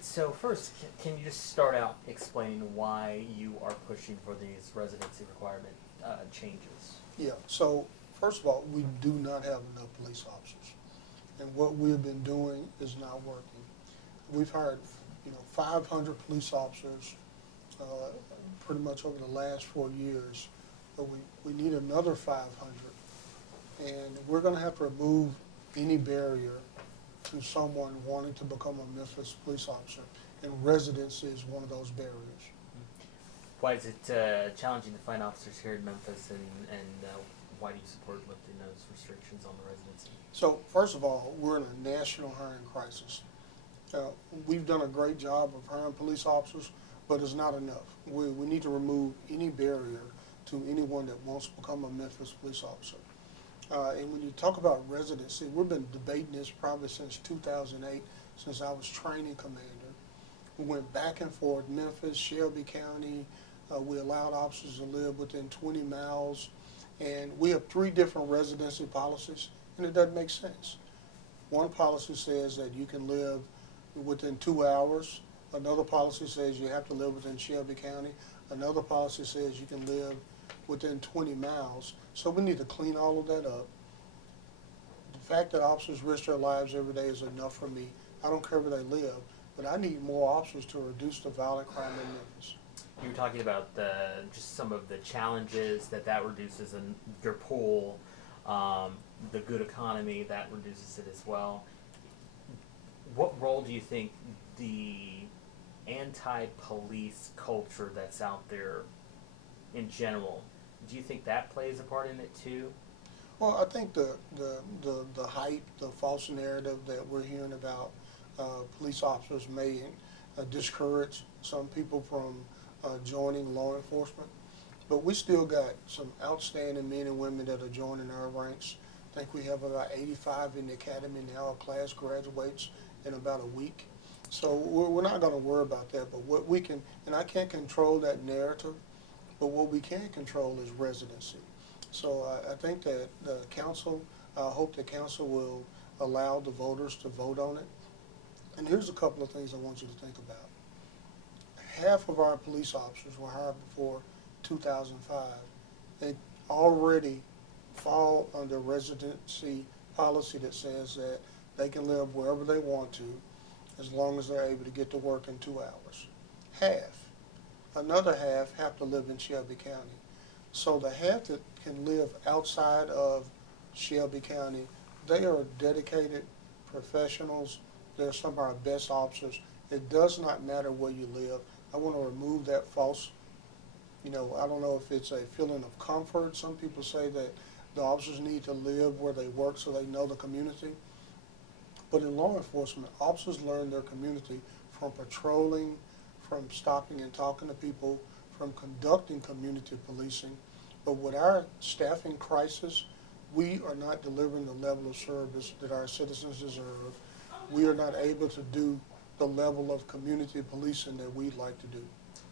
right, so first, can you just start out explaining why you are pushing for these residency requirement changes? Yeah, so first of all, we do not have enough police officers. And what we have been doing is not working. We've hired, 500 police officers uh, pretty much over the last 4 years, but we need another 500. And we're going to have to remove any barrier to someone wanting to become a Memphis police officer, and residency is one of those barriers. Why is it challenging to find officers here in Memphis, and why do you support lifting those restrictions on the residency? So first of all, we're in a national hiring crisis. We've done a great job of hiring police officers, but it's not enough. We need to remove any barrier to anyone that wants to become a Memphis police officer. And when you talk about residency, we've been debating this probably since 2008, since I was training commander. We went back and forth, Memphis, Shelby County. We allowed officers to live within 20 miles. And we have 3 different residency policies, and it doesn't make sense. One policy says that you can live within 2 hours. Another policy says you have to live within Shelby County. Another policy says you can live within 20 miles. So we need to clean all of that up. The fact that officers risk their lives every day is enough for me. I don't care where they live, but I need more officers to reduce the violent crime in Memphis. You were talking about just some of the challenges that reduces in your pool, the good economy that reduces it as well. What role do you think the anti-police culture that's out there in general, do you think that plays a part in it too? Well, I think the hype, the false narrative that we're hearing about police officers may discourage some people from joining law enforcement. But we still got some outstanding men and women that are joining our ranks. I think we have about 85 in the academy now. Our class graduates in about a week. So we're not going to worry about that. But what we can, and I can't control that narrative, but what we can control is residency. So I think that the council, I hope the council will allow the voters to vote on it. And here's a couple of things I want you to think about. Half of our police officers were hired before 2005. They already fall under residency policy that says that they can live wherever they want to as long as they're able to get to work in 2 hours. Half. Another half have to live in Shelby County. So the half that can live outside of Shelby County, they are dedicated professionals. They're some of our best officers. It does not matter where you live. I want to remove that false, I don't know if it's a feeling of comfort. Some people say that the officers need to live where they work so they know the community. But in law enforcement, officers learn their community from patrolling, from stopping and talking to people, from conducting community policing. But with our staffing crisis, we are not delivering the level of service that our citizens deserve. We are not able to do the level of community policing that we'd like to do.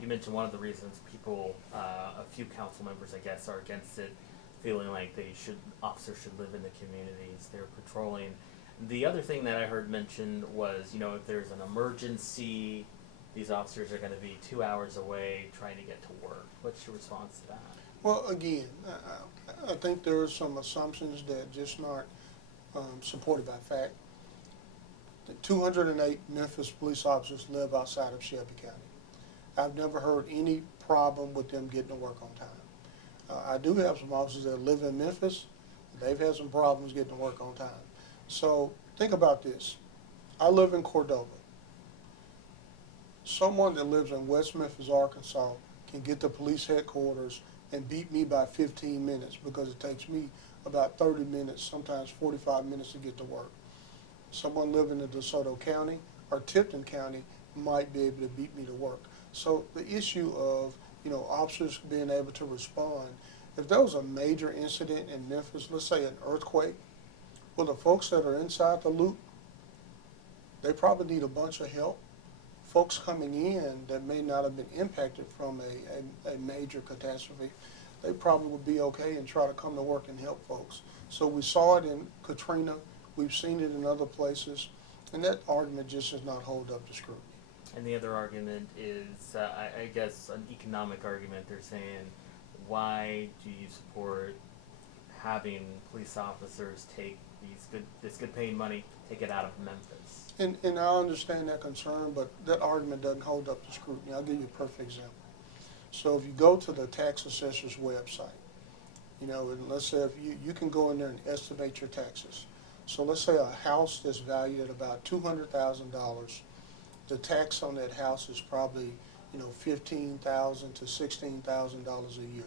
You mentioned one of the reasons people, a few council members, I guess, are against it, feeling like officers should live in the communities they're patrolling. The other thing that I heard mentioned was, if there's an emergency, these officers are going to be 2 hours away trying to get to work. What's your response to that? Well, again, I think there are some assumptions that just not supported by fact. The 208 Memphis police officers live outside of Shelby County. I've never heard any problem with them getting to work on time. I do have some officers that live in Memphis. They've had some problems getting to work on time. So think about this. I live in Cordova. Someone that lives in West Memphis, Arkansas can get to police headquarters and beat me by 15 minutes because it takes me about 30 minutes, sometimes 45 minutes to get to work. Someone living in DeSoto County or Tipton County might be able to beat me to work. So the issue of, officers being able to respond, if there was a major incident in Memphis, let's say an earthquake, well, the folks that are inside the loop, they probably need a bunch of help. Folks coming in that may not have been impacted from a major catastrophe, they probably would be okay and try to come to work and help folks. So we saw it in Katrina. We've seen it in other places. And that argument just does not hold up to scrutiny. And the other argument is, I guess, an economic argument. They're saying, why do you support having police officers take this good paying money, take it out of Memphis? And I understand that concern, but that argument doesn't hold up to scrutiny. I'll give you a perfect example. So if you go to the tax assessor's website, you know, and let's say if you can go in there and estimate your taxes. So let's say a house that's valued at about $200,000. The tax on that house is probably, you know, $15,000 to $16,000 a year.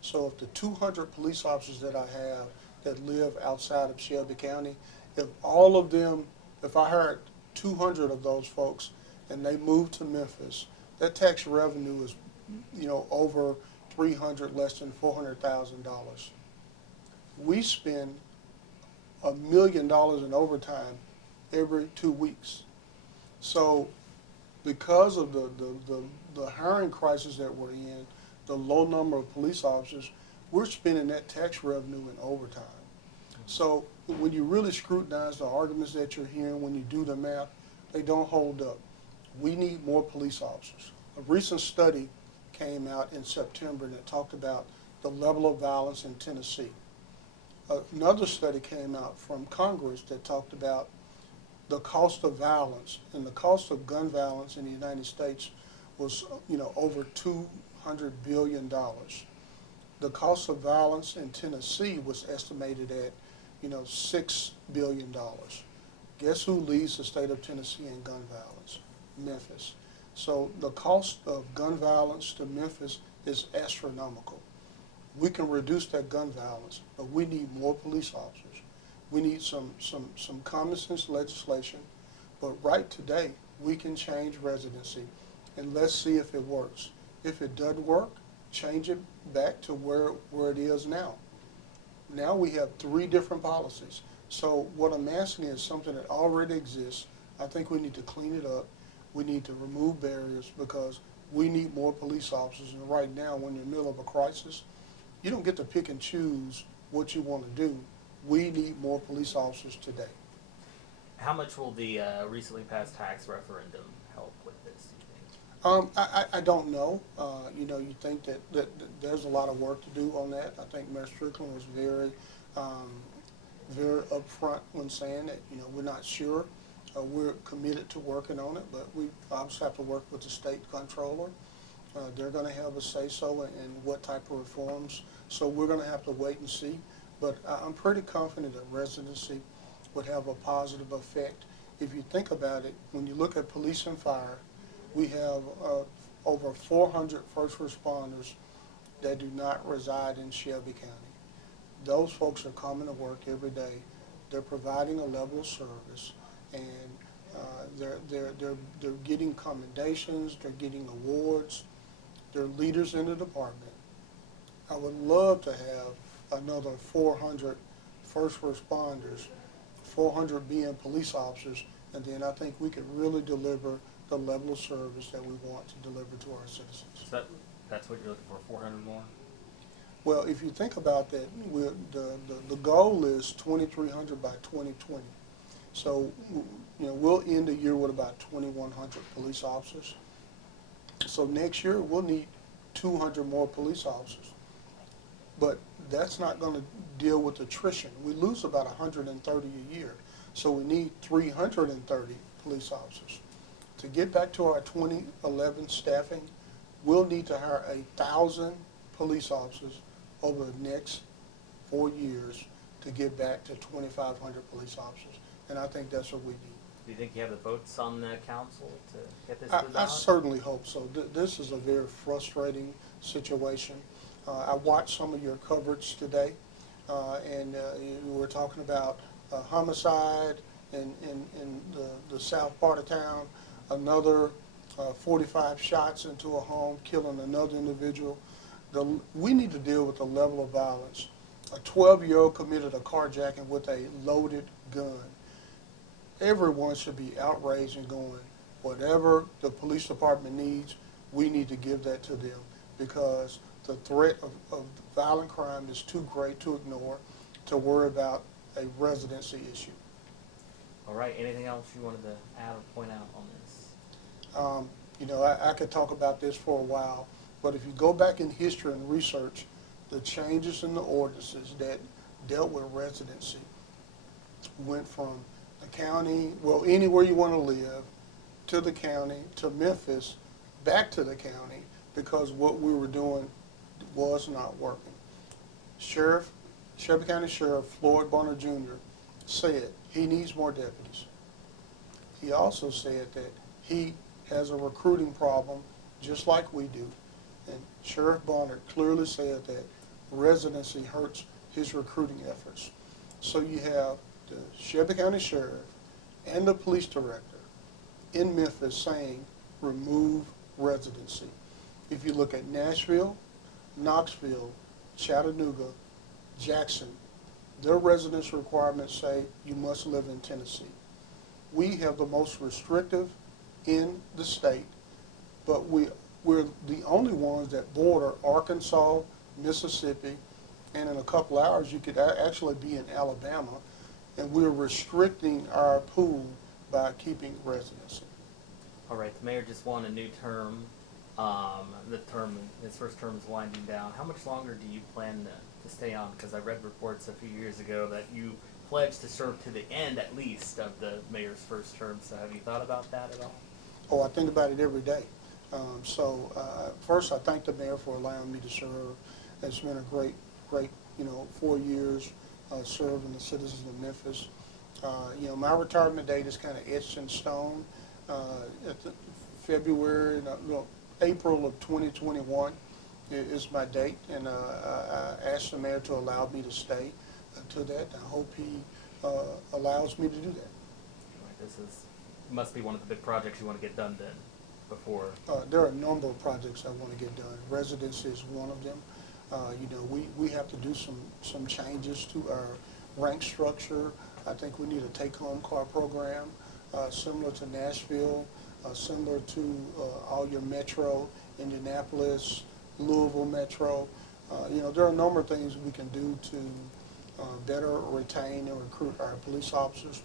So if the 200 police officers that I have that live outside of Shelby County, if all of them, if I hired 200 of those folks and they moved to Memphis, that tax revenue is, you know, over 300, less than $400,000. We spend $1 million in overtime every 2 weeks. So because of the hiring crisis that we're in, the low number of police officers, we're spending that tax revenue in overtime. So when you really scrutinize the arguments that you're hearing, when you do the math, they don't hold up. We need more police officers. A recent study came out in September that talked about the level of violence in Tennessee. Another study came out from Congress that talked about the cost of violence, and the cost of gun violence in the United States was, you know, over $200 billion. The cost of violence in Tennessee was estimated at, you know, $6 billion. Guess who leads the state of Tennessee in gun violence? Memphis. So the cost of gun violence to Memphis is astronomical. We can reduce that gun violence, but we need more police officers. We need some common sense legislation, but right today, we can change residency, and let's see if it works. If it doesn't work, change it back to where it is now. Now we have 3 different policies. So what I'm asking is something that already exists. I think we need to clean it up. We need to remove barriers because we need more police officers. And right now, when you're in the middle of a crisis, you don't get to pick and choose what you want to do. We need more police officers today. How much will the recently passed tax referendum help with this, do you think? I don't know. You know, you think that there's a lot of work to do on that. I think Mayor Strickland was very upfront when saying that, you know, we're not sure. We're committed to working on it, but we obviously have to work with the state controller. They're going to have a say-so in what type of reforms, so we're going to have to wait and see. But I'm pretty confident that residency would have a positive effect. If you think about it, when you look at police and fire, we have over 400 first responders that do not reside in Shelby County. Those folks are coming to work every day. They're providing a level of service, and they're getting commendations. They're getting awards. They're leaders in the department. I would love to have another 400 first responders, 400 being police officers, and then I think we could really deliver the level of service that we want to deliver to our citizens. So that's what you're looking for, 400 more? Well, if you think about that, the goal is 2,300 by 2020. So, you know, we'll end the year with about 2,100 police officers. So next year, we'll need 200 more police officers. But that's not going to deal with attrition. We lose about 130 a year. So we need 330 police officers. To get back to our 2011 staffing, we'll need to hire 1,000 police officers over the next 4 years to get back to 2,500 police officers. And I think that's what we need. Do you think you have the votes on the council to get this I certainly hope so. This is a very frustrating situation. I watched some of your coverage today, and you were talking about homicide in the south part of town, another 45 shots into a home, killing another individual. We need to deal with the level of violence. A 12-year-old committed a carjacking with a loaded gun. Everyone should be outraged and going, whatever the police department needs, we need to give that to them, because the threat of violent crime is too great to ignore to worry about a residency issue. All right, anything else you wanted to add or point out on this? You know, I could talk about this for a while, but if you go back in history and research the changes in the ordinances that dealt with residency, went from the county, well, anywhere you want to live, to the county, to Memphis, back to the county, because what we were doing was not working. Shelby County Sheriff Floyd Bonner Jr. said he needs more deputies. He also said that he has a recruiting problem just like we do. And Sheriff Bonner clearly said that residency hurts his recruiting efforts. So you have the Shelby County Sheriff and the police director in Memphis saying remove residency. If you look at Nashville, Knoxville, Chattanooga, Jackson, their residence requirements say you must live in Tennessee. We have the most restrictive in the state, but we're the only ones that border Arkansas, Mississippi, and in a couple hours you could actually be in Alabama, and we're restricting our pool by keeping residency. All right, the mayor just won a new term. His first term is winding down. How much longer do you plan to stay on? Because I read reports a few years ago that you pledged to serve to the end, at least, of the mayor's first term. So have you thought about that at all? Oh, I think about it every day. First, I thank the mayor for allowing me to serve. It's been a great, 4 years serving the citizens of Memphis. My retirement date is kind of etched in stone. At the April of 2021 is my date, and I asked the mayor to allow me to stay to that. I hope he allows me to do that. This must be one of the big projects you want to get done then, before. There are a number of projects I want to get done. Residency is one of them. We have to do some changes to our rank structure. I think we need a take-home car program similar to Nashville, similar to all your metro, Indianapolis, Louisville metro. There are a number of things we can do to better retain and recruit our police officers.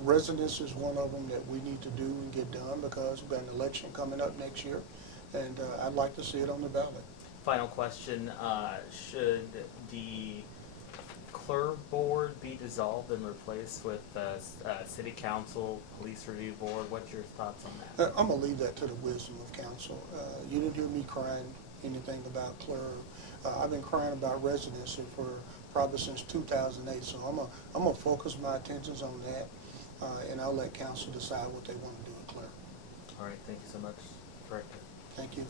Residence is one of them that we need to do and get done because we've got an election coming up next year, and I'd like to see it on the ballot. Final question, should the clerk board be dissolved and replaced with city council, police review board? What's your thoughts on that? I'm going to leave that to the wisdom of council. You didn't hear me crying anything about clerk. I've been crying about residency for probably since 2008, so I'm going to focus my attentions on that, and I'll let council decide what they want to do with clerk. All right, thank you so much, Director. Thank you.